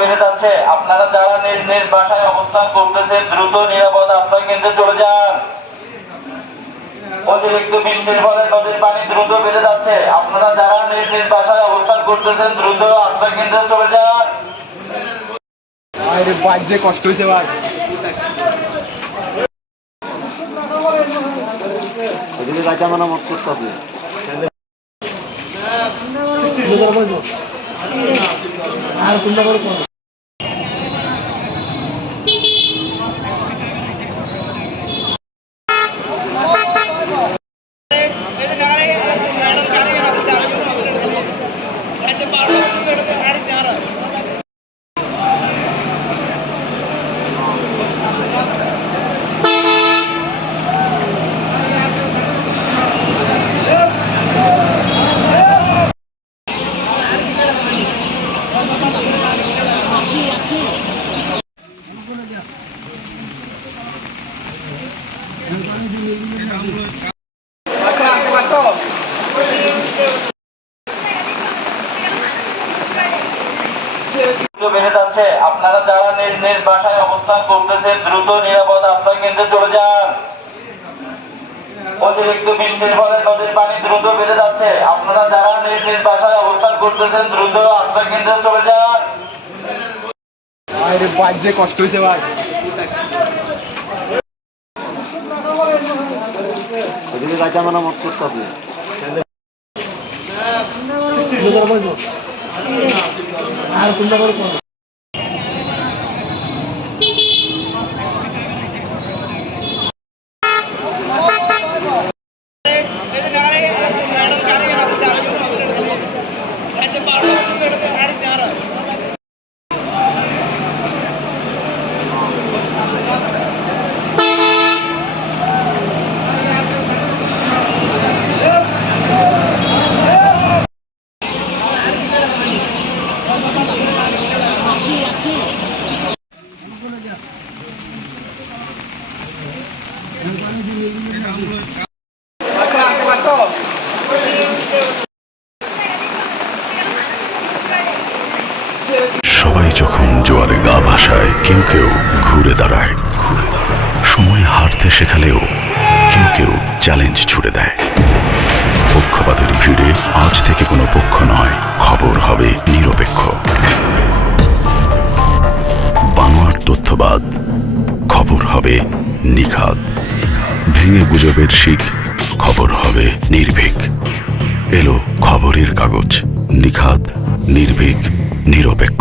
বেড়ে যাচ্ছে। আপনারা যারা নিজ নিজ বাসায় অবস্থান করতেছে দ্রুত নিরাপদ আশ্রয় কেন্দ্রে চলে যান। অতিরিক্ত বৃষ্টির ফলে নদীর পানি দ্রুত বেড়ে যাচ্ছে। আপনারা যারা নিজ নিজ বাসায় অবস্থান করতেছেন দ্রুত আশ্রয় কেন্দ্রে চলে যান। যে কষ্ট হয়েছে ভাই, ওদিকে গাছা মারামত করতেছে। আর কোনটা করে বেড়ে যাচ্ছে। আপনারা যারা নিজ নিজ বাসায় অবস্থান করতেছে দ্রুত নিরাপদ আশ্রয় কেন্দ্রে চলে যান। অতিরিক্ত বৃষ্টির ফলে নদীর পানি দ্রুত বেড়ে যাচ্ছে। আপনারা যারা নিজ নিজ বাসায় অবস্থান করতেছেন দ্রুত আশ্রয় কেন্দ্রে চলে যান। যে কষ্ট হয়েছে ভাই, ওদিকে গাছা মারামত করতেছে। আর কোনটা করে সবাই যখন জোয়ারে গা ভাসায়, কেউ কেউ ঘুরে দাঁড়ায়। সময় হারতে শেখালেও কেউ কেউ চ্যালেঞ্জ ছুড়ে দেয়। পক্ষপাতের ভিড়ে আজ থেকে কোনো পক্ষ নয়, খবর হবে নিরপেক্ষ। বানোয়ার তথ্যবাদ, খবর হবে নিখাদ। ভেঙে গুজবের শিখ, খবর হবে নির্ভীক। এলো খবরের কাগজ, নিখাদ, নির্ভীক, নিরপেক্ষ।